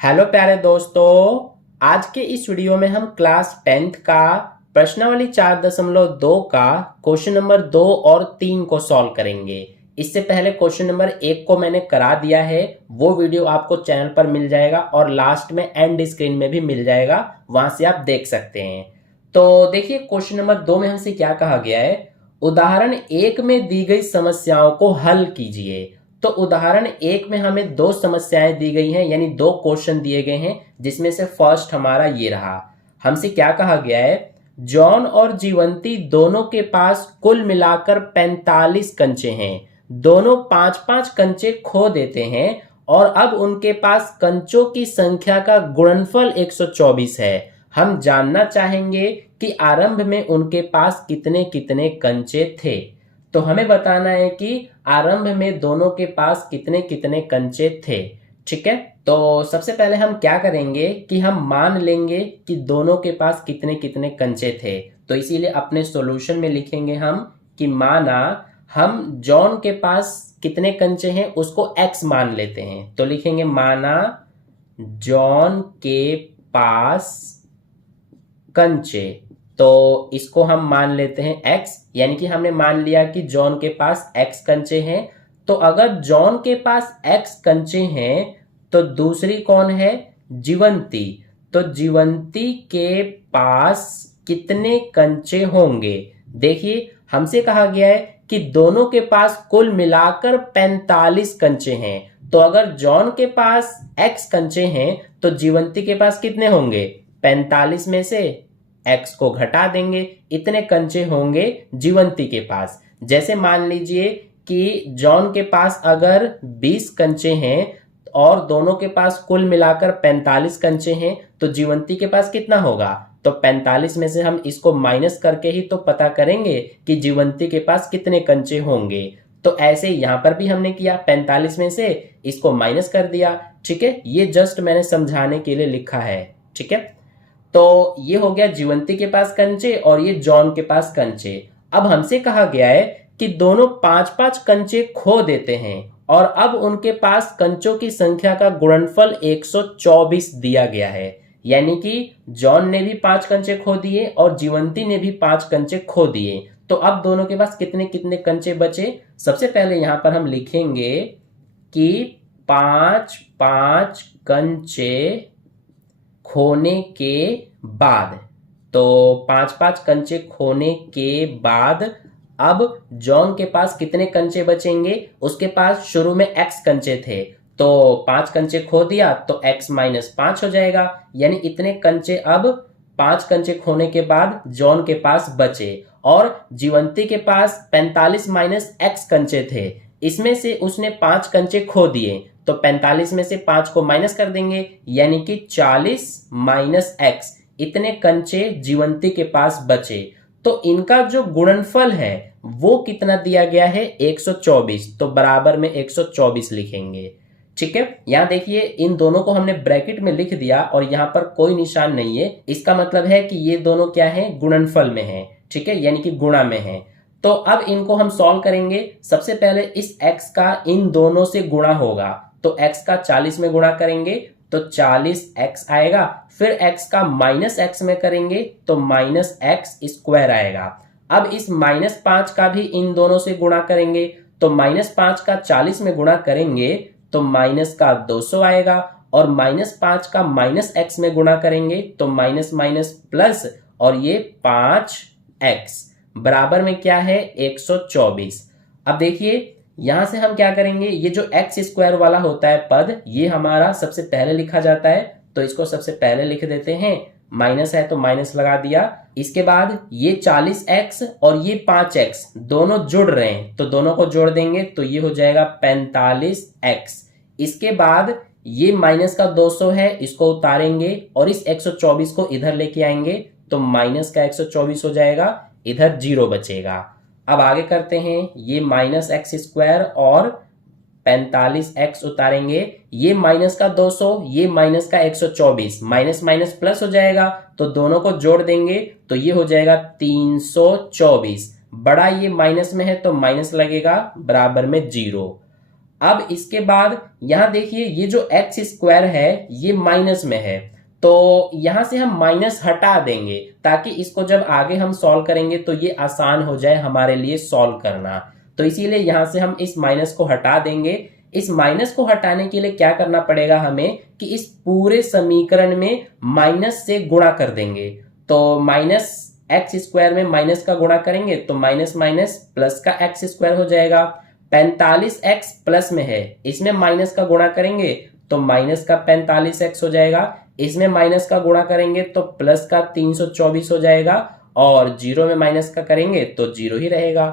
Hello प्यारे दोस्तों। आज के इस वीडियो में हम क्लास 10th का प्रश्नावली 4.2 का क्वेश्चन नंबर 2 और 3 को सॉल्व करेंगे। इससे पहले क्वेश्चन नंबर 1 को मैंने करा दिया है, वो वीडियो आपको चैनल पर मिल जाएगा और लास्ट में एंड स्क्रीन में भी मिल जाएगा, वहां से आप देख सकते हैं। तो देखिए क्वेश्चन नंबर 2 में हमसे क्या कहा गया है। उदाहरण 1 में दी गई समस्याओं को हल कीजिए। तो उदाहरण 1 में हमें दो समस्याएं दी गई हैं, यानी दो क्वेश्चन दिए गए हैं, जिसमें से फर्स्ट हमारा ये रहा। हमसे क्या कहा गया है, जॉन और जीवंती दोनों के पास कुल मिलाकर 45 कंचे हैं। दोनों 5-5 कंचे खो देते हैं और अब उनके पास कंचों की संख्या का गुणनफल 124 है। हम जानना चाहेंगे कि आरंभ में उनके पास कितने कितने कंचे थे। तो हमें बताना है कि आरंभ में दोनों के पास कितने कितने कंचे थे। ठीक है, तो सबसे पहले हम क्या करेंगे कि हम मान लेंगे कि दोनों के पास कितने कितने कंचे थे। तो इसीलिए अपने सॉल्यूशन में लिखेंगे हम कि माना हम जॉन के पास कितने कंचे हैं उसको x मान लेते हैं। तो लिखेंगे माना जॉन के पास कंचे, तो इसको हम मान लेते हैं x, यानी कि हमने मान लिया कि जॉन के पास x कंचे हैं। तो अगर जॉन के पास x कंचे हैं तो दूसरी कौन है, जीवंती। तो जीवंती के पास कितने कंचे होंगे। देखिए हमसे कहा गया है कि दोनों के पास कुल मिलाकर 45 कंचे हैं। तो अगर जॉन के पास x कंचे हैं तो जीवंती के पास कितने होंगे, 45 में से x को घटा देंगे, इतने कंचे होंगे जीवंती के पास। जैसे मान लीजिए कि जॉन के पास अगर 20 कंचे हैं और दोनों के पास कुल मिलाकर 45 कंचे हैं तो जीवंती के पास कितना होगा। तो 45 में से हम इसको माइनस करके ही तो पता करेंगे कि जीवंती के पास कितने कंचे होंगे। तो ऐसे यहां पर भी हमने किया, 45 में से इसको माइनस कर दिया। ठीक है, ये जस्ट मैंने समझाने के लिए लिखा है। ठीक है, तो ये हो गया जीवंती के पास कंचे और ये जॉन के पास कंचे। अब हमसे कहा गया है कि दोनों 5-5 कंचे खो देते हैं और अब उनके पास कंचों की संख्या का गुणनफल 124 दिया गया है। यानी कि जॉन ने भी 5 कंचे खो दिए और जीवंती ने भी 5 कंचे खो दिए। तो अब दोनों के पास कितने कितने कंचे बचे। सबसे पहले यहां पर हम लिखेंगे कि 5-5 कंचे खोने के बाद। तो 5-5 कंचे खोने के बाद अब जॉन के पास कितने कंचे बचेंगे, उसके पास शुरू में x कंचे थे, तो 5 कंचे खो दिया तो x माइनस 5 हो जाएगा। यानी इतने कंचे अब 5 कंचे खोने के बाद जॉन के पास बचे और जीवंती के पास 45 माइनस x कंचे थे। इसमें से उसने 5 कंचे खो दिए तो 45 में से 5 को माइनस कर देंगे, यानी कि 40 माइनस x, इतने कंचे जीवंती के पास बचे। तो इनका जो गुणनफल है वो कितना दिया गया है, 124। तो बराबर में 124 लिखेंगे। ठीक है, यहां देखिए इन दोनों को हमने ब्रैकेट में लिख दिया और यहां पर कोई निशान नहीं है, इसका मतलब है कि ये दोनों क्या है, गुणनफल में है। ठीक है, यानी कि गुणा में है। तो अब इनको हम सॉल्व करेंगे। सबसे पहले इस x का इन दोनों से गुणा होगा, तो x का 40 में गुणा करेंगे तो 40x आएगा। फिर x का माइनस x में करेंगे तो माइनस एक्स स्क्वायर आएगा। अब इस -5 का भी इन दोनों से गुणा करेंगे तो -5 का 40 में गुणा करेंगे तो माइनस का 200 आएगा और -5 का माइनस x में गुणा करेंगे तो माइनस माइनस प्लस और ये 5x बराबर में क्या है, 124। अब देखिए यहां से हम क्या करेंगे, ये जो एक्स स्क्वायर वाला होता है पद, ये हमारा सबसे पहले लिखा जाता है, तो इसको सबसे पहले लिख देते हैं। माइनस है तो माइनस लगा दिया। इसके बाद ये 40x और ये 5x दोनों जुड़ रहे हैं तो दोनों को जोड़ देंगे तो ये हो जाएगा 45x। इसके बाद ये माइनस का 200 है, इसको उतारेंगे और इस 124 को इधर लेके आएंगे तो माइनस का 124 हो जाएगा, इधर 0 बचेगा। अब आगे करते हैं, ये माइनस एक्स स्क्वायर और 45x उतारेंगे, ये माइनस का 200, ये माइनस का 124, माइनस माइनस प्लस हो जाएगा तो दोनों को जोड़ देंगे तो ये हो जाएगा 324। बड़ा ये माइनस में है तो माइनस लगेगा, बराबर में 0। अब इसके बाद यहां देखिए ये जो एक्स स्क्वायर है ये माइनस में है, तो यहां से हम माइनस हटा देंगे ताकि इसको जब आगे हम सॉल्व करेंगे तो ये आसान हो जाए हमारे लिए सॉल्व करना। तो इसीलिए यहां से हम इस माइनस को हटा देंगे। इस माइनस को हटाने के लिए क्या करना पड़ेगा हमें कि इस पूरे समीकरण में माइनस से गुणा कर देंगे। तो माइनस एक्स स्क्वायर में माइनस का गुणा करेंगे तो माइनस माइनस प्लस का एक्स स्क्वायर हो जाएगा। 45x प्लस में है, इसमें माइनस का गुणा करेंगे तो माइनस का 45x हो जाएगा। इसमें माइनस का गुणा करेंगे तो प्लस का 324 हो जाएगा, और जीरो में माइनस का करेंगे तो जीरो ही रहेगा।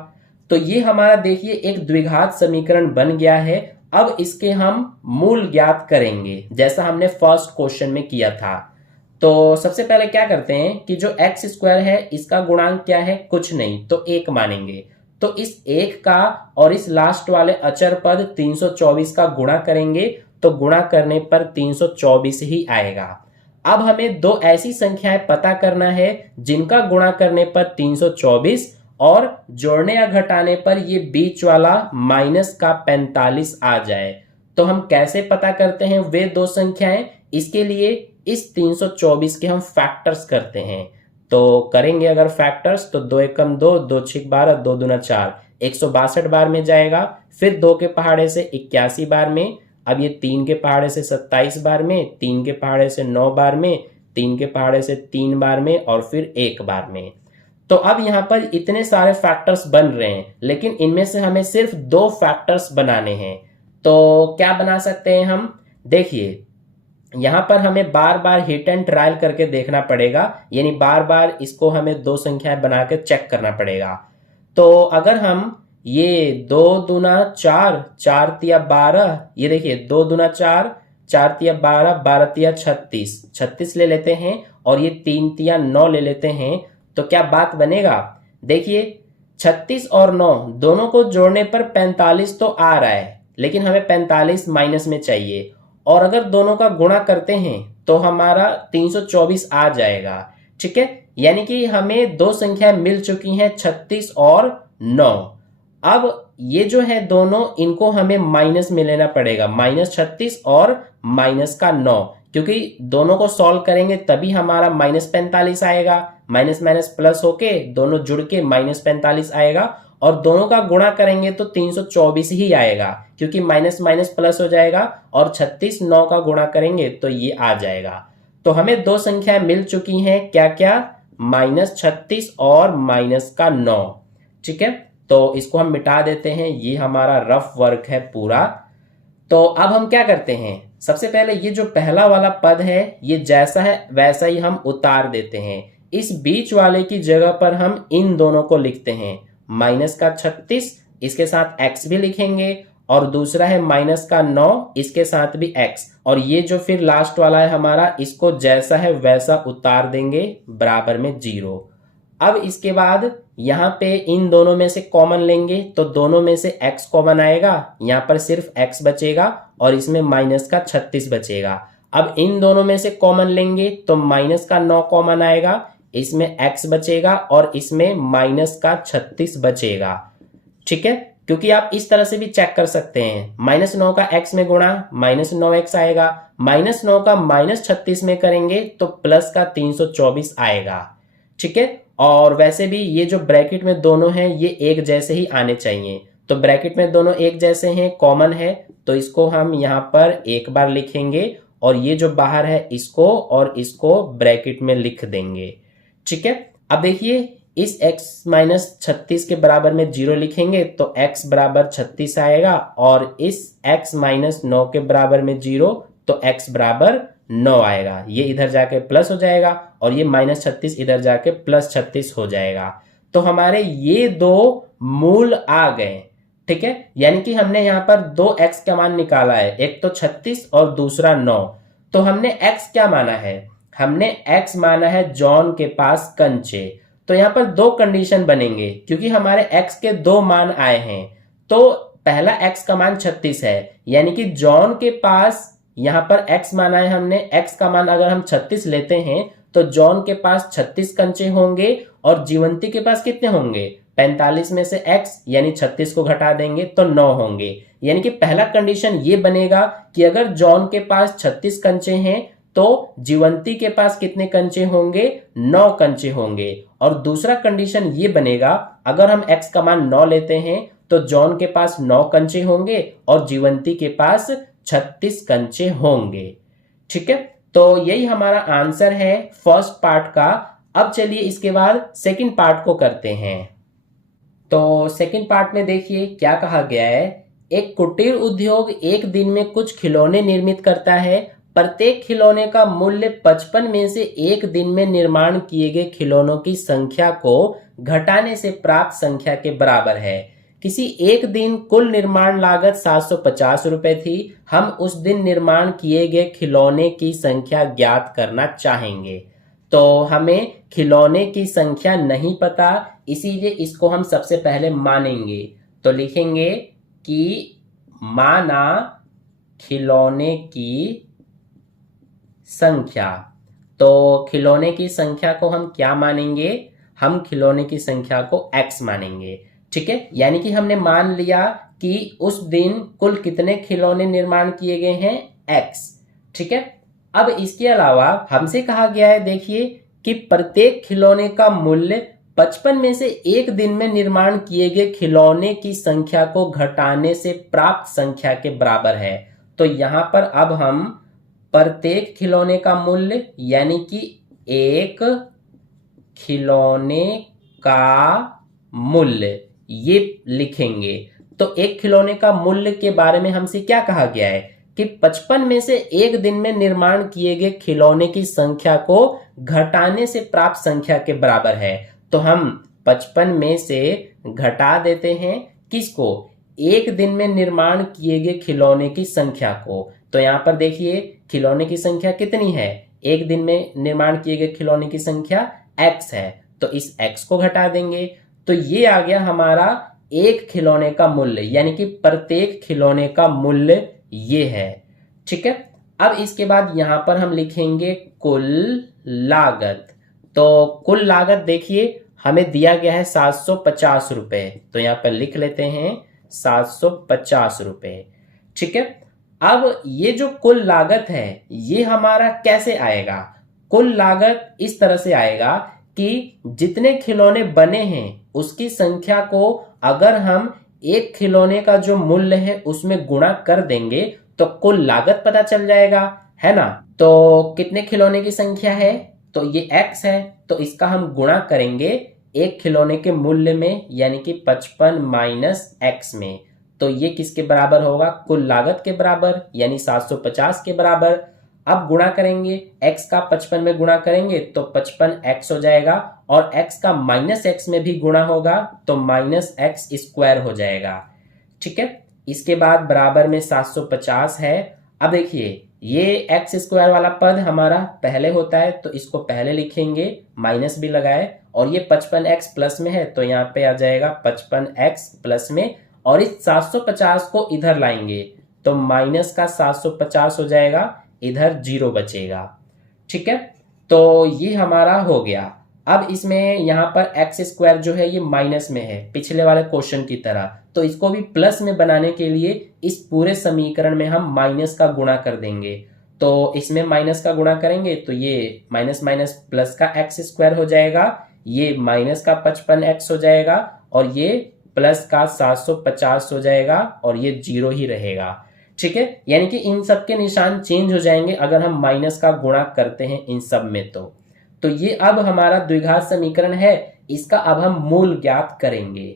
तो ये हमारा देखिए एक द्विघात समीकरण बन गया है। अब इसके हम मूल ज्ञात करेंगे जैसा हमने फर्स्ट क्वेश्चन में किया था। तो सबसे पहले क्या करते हैं कि जो एक्स स्क्वायर है इसका गुणांक क्या है, कुछ नहीं, तो एक मानेंगे। तो इस एक का और इस लास्ट वाले अचर पद 324 का गुणा करेंगे तो गुणा करने पर 324 ही आएगा। अब हमें दो ऐसी संख्याएं पता करना है जिनका गुणा करने पर 324 और जोड़ने या घटाने पर ये बीच वाला माइनस का 45 आ जाए। तो हम कैसे पता करते हैं वे दो संख्याएं, इसके लिए इस 324 के हम फैक्टर्स करते हैं। तो करेंगे अगर फैक्टर्स तो 2 एकम 2, 2 छिक 12, 2 दूना 4, 162 बार में जाएगा। फिर 2 के पहाड़े से 81 बार में, अब ये 3 के पहाड़े से 27 बार में, 3 के पहाड़े से 9 बार में, 3 के पहाड़े से 3 बार में और फिर 1 बार में। तो अब यहां पर इतने सारे फैक्टर्स बन रहे हैं, लेकिन इनमें से हमें सिर्फ 2 फैक्टर्स बनाने हैं। तो क्या बना सकते हैं हम, देखिए यहां पर हमें बार बार हिट एंड ट्रायल करके देखना पड़ेगा, यानी बार बार इसको हमें 2 संख्याएं बना के चेक करना पड़ेगा। तो अगर हम ये 2 दूना 4, 4 तिया 12, ये देखिए 2 दूना 4, 4 तिया 12, 12 तिया 36, 36 ले लेते हैं और ये 3 तिया 9 ले लेते हैं, तो क्या बात बनेगा। देखिए 36 और 9 दोनों को जोड़ने पर 45 तो आ रहा है, लेकिन हमें 45 माइनस में चाहिए, और अगर दोनों का गुणा करते हैं तो हमारा 324 आ जाएगा। ठीक है, यानी कि हमें 2 संख्या मिल चुकी हैं 36 और 9। अब ये जो है दोनों, इनको हमें माइनस में लेना पड़ेगा, -36 और -9, क्योंकि दोनों को सॉल्व करेंगे तभी हमारा -45 आएगा। माइनस माइनस प्लस होके दोनों जुड़ के -45 आएगा, और दोनों का गुणा करेंगे तो 324 ही आएगा, क्योंकि माइनस माइनस प्लस हो जाएगा, और 36 9 का गुणा करेंगे तो ये आ जाएगा। तो हमें 2 संख्याएं मिल चुकी हैं, क्या क्या, -36 और -9। ठीक है, तो इसको हम मिटा देते हैं, ये हमारा रफ वर्क है पूरा। तो अब हम क्या करते हैं, सबसे पहले ये जो पहला वाला पद है ये जैसा है वैसा ही हम उतार देते हैं। इस बीच वाले की जगह पर हम इन दोनों को लिखते हैं, -36 इसके साथ x भी लिखेंगे, और दूसरा है -9 इसके साथ भी x, और ये जो फिर लास्ट वाला है हमारा, इसको जैसा है वैसा उतार देंगे बराबर में 0। अब इसके बाद यहाँ पे इन दोनों में से कॉमन लेंगे तो दोनों में से x कॉमन आएगा, यहाँ पर सिर्फ x बचेगा और इसमें -36 बचेगा। अब इन दोनों में से कॉमन लेंगे तो -9 कॉमन आएगा, इसमें x बचेगा और इसमें -36 बचेगा। ठीक है, क्योंकि आप इस तरह से भी चेक कर सकते हैं, -9 का x में गुणा -9x आएगा, -9 का -36 में करेंगे तो प्लस का 324 आएगा। ठीक है, और वैसे भी ये जो ब्रैकेट में दोनों हैं ये एक जैसे ही आने चाहिए, तो ब्रैकेट में दोनों एक जैसे हैं, कॉमन है, तो इसको हम यहाँ पर एक बार लिखेंगे, और ये जो बाहर है इसको और इसको ब्रैकेट में लिख देंगे। ठीक है, अब देखिए इस x - 36 के बराबर में 0 लिखेंगे तो x बराबर 36 आएगा, और इस x - 9 के बराबर में 0 तो x बराबर 9 आएगा। ये इधर जाके प्लस हो जाएगा और ये -36 इधर जाके +36 हो जाएगा। तो हमारे ये 2 मूल आ गए। ठीक है, यानी कि हमने यहाँ पर 2x का मान निकाला है, एक तो 36 और दूसरा 9। तो हमने x क्या माना है, हमने x माना है जॉन के पास कंचे। तो यहाँ पर 2 कंडीशन बनेंगे, क्योंकि हमारे x के 2 मान आए हैं। तो पहला x का मान 36 है, यानी कि जॉन के पास यहाँ पर x माना है हमने, x का मान अगर हम 36 लेते हैं तो जॉन के पास 36 कंचे होंगे और जीवंती के पास कितने होंगे, 45 में से x यानी 36 को घटा देंगे तो 9 होंगे। यानी कि पहला कंडीशन ये बनेगा कि अगर जॉन के पास 36 कंचे हैं तो जीवंती के पास कितने कंचे होंगे, 9 कंचे होंगे। और दूसरा कंडीशन ये बनेगा अगर हम x का मान 9 लेते हैं तो जॉन के पास 9 कंचे होंगे और जीवंती के पास 36 कंचे होंगे। ठीक है, तो यही हमारा आंसर है फर्स्ट पार्ट का। अब चलिए इसके बाद सेकंड पार्ट को करते हैं। तो सेकंड पार्ट में देखिए क्या कहा गया है। एक कुटीर उद्योग एक दिन में कुछ खिलौने निर्मित करता है। प्रत्येक खिलौने का मूल्य 55 में से एक दिन में निर्माण किए गए खिलौनों की संख्या को घटाने से प्राप्त संख्या के बराबर है। किसी एक दिन कुल निर्माण लागत 750 रुपए थी। हम उस दिन निर्माण किए गए खिलौने की संख्या ज्ञात करना चाहेंगे। तो हमें खिलौने की संख्या नहीं पता, इसीलिए इसको हम सबसे पहले मानेंगे। तो लिखेंगे कि माना खिलौने की संख्या। तो खिलौने की संख्या को हम क्या मानेंगे, हम खिलौने की संख्या को x मानेंगे। ठीक है, यानी कि हमने मान लिया कि उस दिन कुल कितने खिलौने निर्माण किए गए हैं, x। ठीक है, अब इसके अलावा हमसे कहा गया है देखिए कि प्रत्येक खिलौने का मूल्य 55 में से एक दिन में निर्माण किए गए खिलौने की संख्या को घटाने से प्राप्त संख्या के बराबर है। तो यहां पर अब हम प्रत्येक खिलौने का मूल्य यानी कि एक खिलौने का मूल्य ये लिखेंगे। तो एक खिलौने का मूल्य के बारे में हमसे क्या कहा गया है कि 55 में से एक दिन में निर्माण किए गए खिलौने की संख्या को घटाने से प्राप्त संख्या के बराबर है। तो हम 55 में से घटा देते हैं किसको, एक दिन में निर्माण किए गए खिलौने की संख्या को। तो यहां पर देखिए खिलौने की संख्या कितनी है, एक दिन में निर्माण किए गए खिलौने की संख्या x है, तो इस x को घटा देंगे। तो ये आ गया हमारा एक खिलौने का मूल्य, यानी कि प्रत्येक खिलौने का मूल्य ये है। ठीक है, अब इसके बाद यहां पर हम लिखेंगे कुल लागत। तो कुल लागत देखिए हमें दिया गया है 750 रुपए, तो यहां पर लिख लेते हैं 750 रुपए। ठीक है, अब ये जो कुल लागत है ये हमारा कैसे आएगा, कुल लागत इस तरह से आएगा कि जितने खिलौने बने हैं उसकी संख्या को अगर हम एक खिलौने का जो मूल्य है उसमें गुणा कर देंगे तो कुल लागत पता चल जाएगा, है ना। तो कितने खिलौने की संख्या है, तो ये x है, तो इसका हम गुणा करेंगे एक खिलौने के मूल्य में यानी कि 55 माइनस x में। तो ये किसके बराबर होगा, कुल लागत के बराबर यानी 750 के बराबर। अब गुणा करेंगे x का 55 में गुणा करेंगे तो 55x हो जाएगा और x का माइनस x में भी गुणा होगा तो माइनस x स्क्वायर हो जाएगा। ठीक है, इसके बाद बराबर में 750 है। अब देखिए ये x स्क्वायर वाला पद हमारा पहले होता है तो इसको पहले लिखेंगे, माइनस भी लगाए, और ये 55x प्लस में है तो यहाँ पे आ जाएगा 55x प्लस में, और इस 750 को इधर लाएंगे तो माइनस का 750 हो जाएगा, इधर 0 बचेगा। ठीक है, तो ये हमारा हो गया। अब इसमें यहाँ पर एक्स स्क्वायर जो है ये माइनस में है पिछले वाले क्वेश्चन की तरह, तो इसको भी प्लस में बनाने के लिए इस पूरे समीकरण में हम माइनस का गुणा कर देंगे। तो इसमें माइनस का गुणा करेंगे तो ये माइनस माइनस प्लस का एक्स स्क्वायर हो जाएगा, ये माइनस का 55x हो जाएगा और ये प्लस का 750 हो जाएगा और ये 0 ही रहेगा। ठीक है, यानी कि इन सब के निशान चेंज हो जाएंगे अगर हम माइनस का गुणा करते हैं इन सब में। तो ये अब हमारा द्विघात समीकरण है, इसका अब हम मूल ज्ञात करेंगे।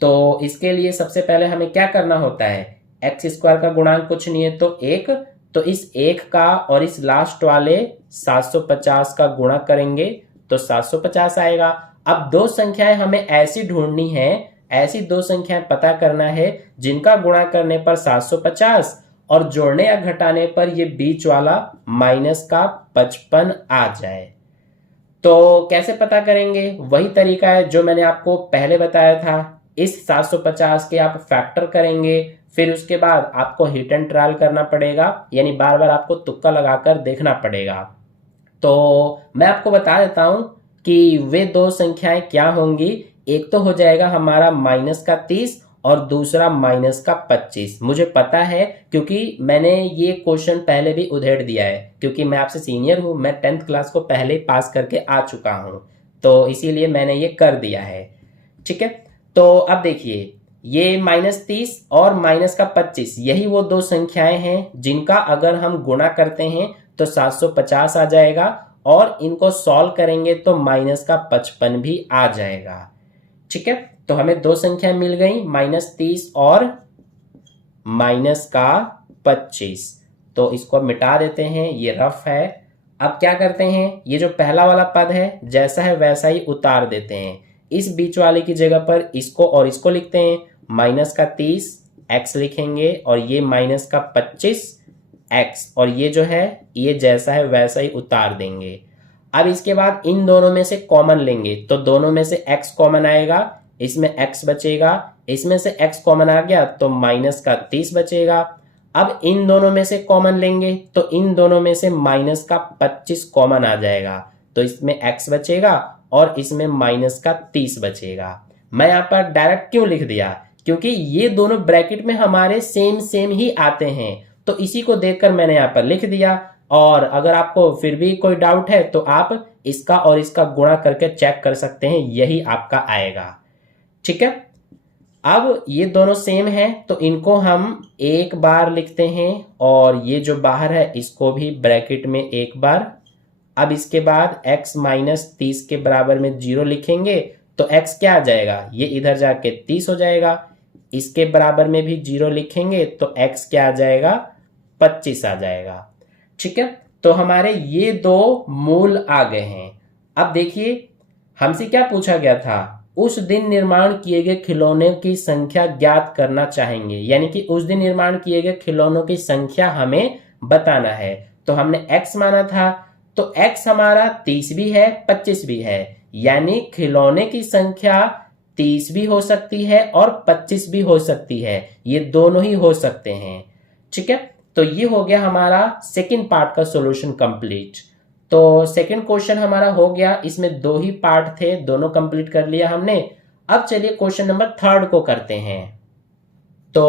तो इसके लिए सबसे पहले हमें क्या करना होता है, एक्स स्क्वायर का गुणांक कुछ नहीं है तो 1, तो इस 1 का और इस लास्ट वाले 750 का गुणा करेंगे तो 750 आएगा। अब दो संख्याएं हमें ऐसी ढूंढनी है, ऐसी दो संख्याएं पता करना है जिनका गुणा करने पर 750 और जोड़ने या घटाने पर ये बीच वाला माइनस का 55 आ जाए। तो कैसे पता करेंगे, वही तरीका है जो मैंने आपको पहले बताया था। इस 750 के आप फैक्टर करेंगे, फिर उसके बाद आपको हिट एंड ट्रायल करना पड़ेगा, यानी बार बार आपको तुक्का लगाकर देखना पड़ेगा। तो मैं आपको बता देता हूं कि वे दो संख्याएं क्या होंगी। एक तो हो जाएगा हमारा -30 और दूसरा -25। मुझे पता है क्योंकि मैंने ये क्वेश्चन पहले भी उधेड़ दिया है, क्योंकि मैं आपसे सीनियर हूं, मैं 10th क्लास को पहले ही पास करके आ चुका हूं, तो इसीलिए मैंने ये कर दिया है। ठीक है, तो अब देखिए ये -30 और -25 यही वो दो संख्याएं हैं जिनका अगर हम गुणा करते हैं तो 750 आ जाएगा, और इनको सॉल्व करेंगे तो -55 भी आ जाएगा। ठीक है, तो हमें दो संख्या मिल गई, -30 और -25। तो इसको मिटा देते हैं, ये रफ है। अब क्या करते हैं, ये जो पहला वाला पद है जैसा है वैसा ही उतार देते हैं। इस बीच वाले की जगह पर इसको और इसको लिखते हैं, -30 x लिखेंगे और ये -25 x, और ये जो है ये जैसा है वैसा ही उतार देंगे। अब इसके बाद इन दोनों में से कॉमन लेंगे, तो दोनों में से x कॉमन आएगा, इसमें x बचेगा, इसमें से x कॉमन आ गया तो -30 बचेगा। अब इन दोनों में से कॉमन लेंगे तो इन दोनों में से -25 कॉमन आ जाएगा, तो इसमें x बचेगा और इसमें -30 बचेगा। मैं यहाँ पर डायरेक्ट क्यों लिख दिया, क्योंकि ये दोनों ब्रैकेट में हमारे सेम ही आते हैं, तो इसी को देखकर मैंने यहाँ पर लिख दिया। और अगर आपको फिर भी कोई डाउट है तो आप इसका और इसका गुणा करके चेक कर सकते हैं, यही आपका आएगा। ठीक है, अब ये दोनों सेम है तो इनको हम एक बार लिखते हैं, और ये जो बाहर है इसको भी ब्रैकेट में एक बार। अब इसके बाद x -30 के बराबर में 0 लिखेंगे तो x क्या आ जाएगा, ये इधर जाके 30 हो जाएगा। इसके बराबर में भी 0 लिखेंगे तो x क्या आ जाएगा, 25 आ जाएगा। ठीक है, तो हमारे ये दो मूल आ गए हैं। अब देखिए हमसे क्या पूछा गया था, उस दिन निर्माण किए गए खिलौनों की संख्या ज्ञात करना चाहेंगे, यानी कि उस दिन निर्माण किए गए खिलौनों की संख्या हमें बताना है। तो हमने x माना था, तो x हमारा 30 भी है 25 भी है, यानी खिलौने की संख्या 30 भी हो सकती है और 25 भी हो सकती है, ये दोनों ही हो सकते हैं। ठीक है, तो ये हो गया हमारा सेकंड पार्ट का सॉल्यूशन कंप्लीट। तो सेकंड क्वेश्चन हमारा हो गया, इसमें दो ही पार्ट थे, दोनों कंप्लीट कर लिया हमने। अब चलिए क्वेश्चन नंबर थर्ड को करते हैं। तो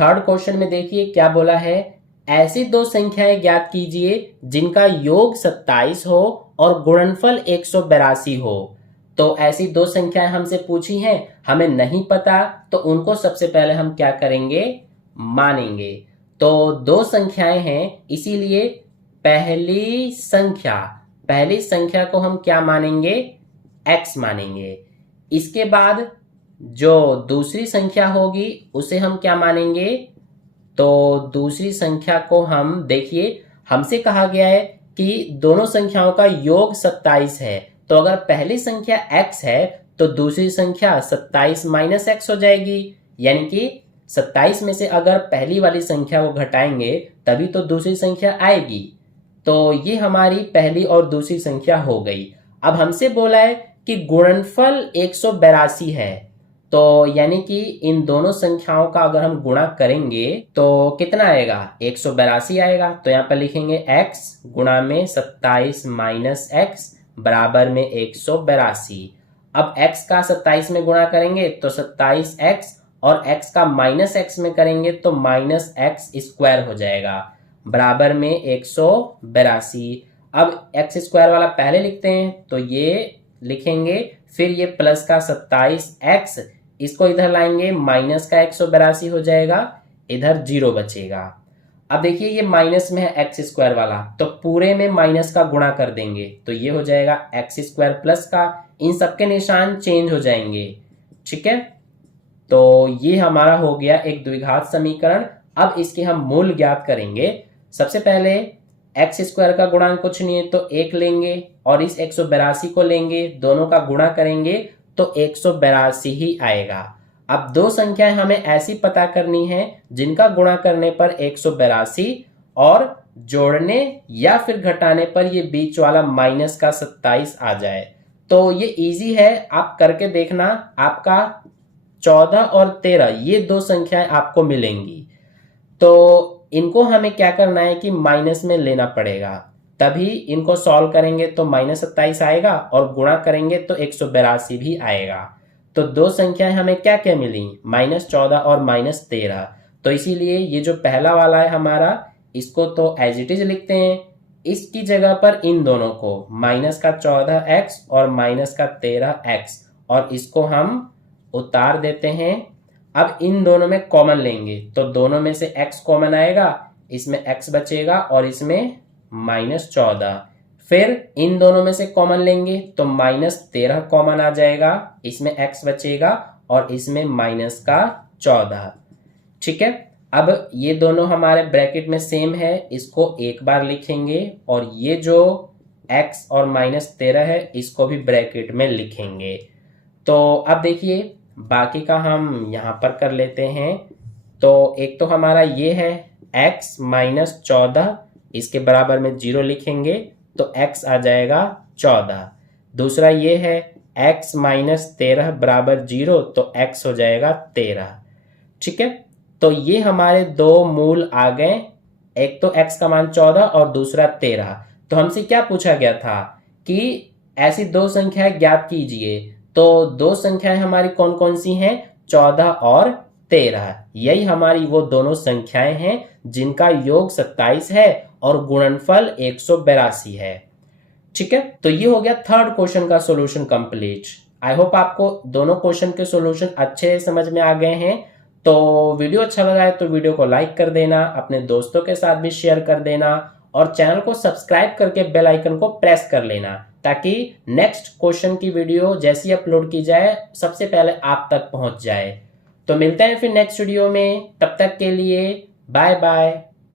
थर्ड क्वेश्चन में देखिए क्या बोला है, ऐसी दो संख्याएं ज्ञात कीजिए जिनका योग 27 हो और गुणनफल 182 हो। तो ऐसी दो संख्याएं हमसे पूछी हैं, हमें नहीं पता, तो उनको सबसे पहले हम क्या करेंगे, मानेंगे। तो दो संख्याएं हैं, इसीलिए पहली संख्या को हम क्या मानेंगे, x मानेंगे। इसके बाद जो दूसरी संख्या होगी उसे हम क्या मानेंगे, तो दूसरी संख्या को हम, देखिए हमसे कहा गया है कि दोनों संख्याओं का योग 27 है, तो अगर पहली संख्या x है तो दूसरी संख्या 27 - x हो जाएगी, यानी कि 27 में से अगर पहली वाली संख्या को घटाएंगे तभी तो दूसरी संख्या आएगी। तो ये हमारी पहली और दूसरी संख्या हो गई। अब हमसे बोला है कि गुणनफल 182 है, तो यानी कि इन दोनों संख्याओं का अगर हम गुणा करेंगे तो कितना आएगा, 182 आएगा। तो यहाँ पर लिखेंगे x गुणा में 27 - x बराबर में 182। अब x का 27 में गुणा करेंगे तो 27x, और x का -x में करेंगे तो -x² हो जाएगा, बराबर में 182। अब x² वाला पहले लिखते हैं, तो ये लिखेंगे, फिर ये प्लस का 27x, इसको इधर लाएंगे, माइनस का 182 हो जाएगा, इधर 0 बचेगा। अब देखिए ये माइनस में है x² वाला, तो पूरे में माइनस का गुणा कर देंगे, तो ये हो जाएगा x² प्लस का, इन सबके निशान चेंज हो जाएंगे। ठीक है, तो ये हमारा हो गया एक द्विघात समीकरण। अब इसके हम मूल ज्ञात करेंगे। सबसे पहले x² का गुणांक कुछ नहीं है तो 1 लेंगे, और इस 182 को लेंगे, दोनों का गुणा करेंगे तो 182 ही आएगा। अब दो संख्याएं हमें ऐसी पता करनी है जिनका गुणा करने पर 182 और जोड़ने या फिर घटाने पर ये बीच वाला माइनस का 27 आ जाए। तो ये इजी है, आप करके देखना, आपका 14 और 13 ये दो संख्याएं आपको मिलेंगी। तो इनको हमें क्या करना है कि माइनस में लेना पड़ेगा, तभी इनको सॉल्व करेंगे तो -27 आएगा और गुणा करेंगे तो 182 भी आएगा। तो दो संख्याएं हमें क्या क्या मिली, -14 और -13। तो इसीलिए ये जो पहला वाला है हमारा, इसको तो एज इट इज लिखते हैं। इसकी जगह पर इन दोनों को -14x और -13x, और इसको हम उतार देते हैं। अब इन दोनों में कॉमन लेंगे तो दोनों में से x कॉमन आएगा, इसमें x बचेगा और इसमें -14। फिर इन दोनों में से कॉमन लेंगे तो -13 कॉमन आ जाएगा, इसमें x बचेगा और इसमें -14। ठीक है, अब ये दोनों हमारे ब्रैकेट में सेम है, इसको एक बार लिखेंगे और ये जो x और -13 है इसको भी ब्रैकेट में लिखेंगे। तो अब देखिए बाकी का हम यहाँ पर कर लेते हैं। तो एक तो हमारा ये है x -14, इसके बराबर में 0 लिखेंगे तो x आ जाएगा 14। दूसरा ये है x -13 बराबर 0, तो x हो जाएगा 13। ठीक है, तो ये हमारे दो मूल आ गए, एक तो x का मान 14 और दूसरा 13। तो हमसे क्या पूछा गया था कि ऐसी दो संख्याएं ज्ञात कीजिए। तो दो संख्याएं हमारी कौन कौन सी हैं, 14 और 13। यही हमारी वो दोनों संख्याएं हैं जिनका योग 27 है और गुणनफल 182 है। ठीक है, तो ये हो गया थर्ड क्वेश्चन का सॉल्यूशन कंप्लीट। आई होप आपको दोनों क्वेश्चन के सॉल्यूशन अच्छे समझ में आ गए हैं। तो वीडियो अच्छा लगा है तो वीडियो को लाइक कर देना, अपने दोस्तों के साथ भी शेयर कर देना और चैनल को सब्सक्राइब करके बेल आइकन को प्रेस कर लेना, ताकि नेक्स्ट क्वेश्चन की वीडियो जैसी अपलोड की जाए सबसे पहले आप तक पहुंच जाए। तो मिलते हैं फिर नेक्स्ट वीडियो में, तब तक के लिए बाय बाय।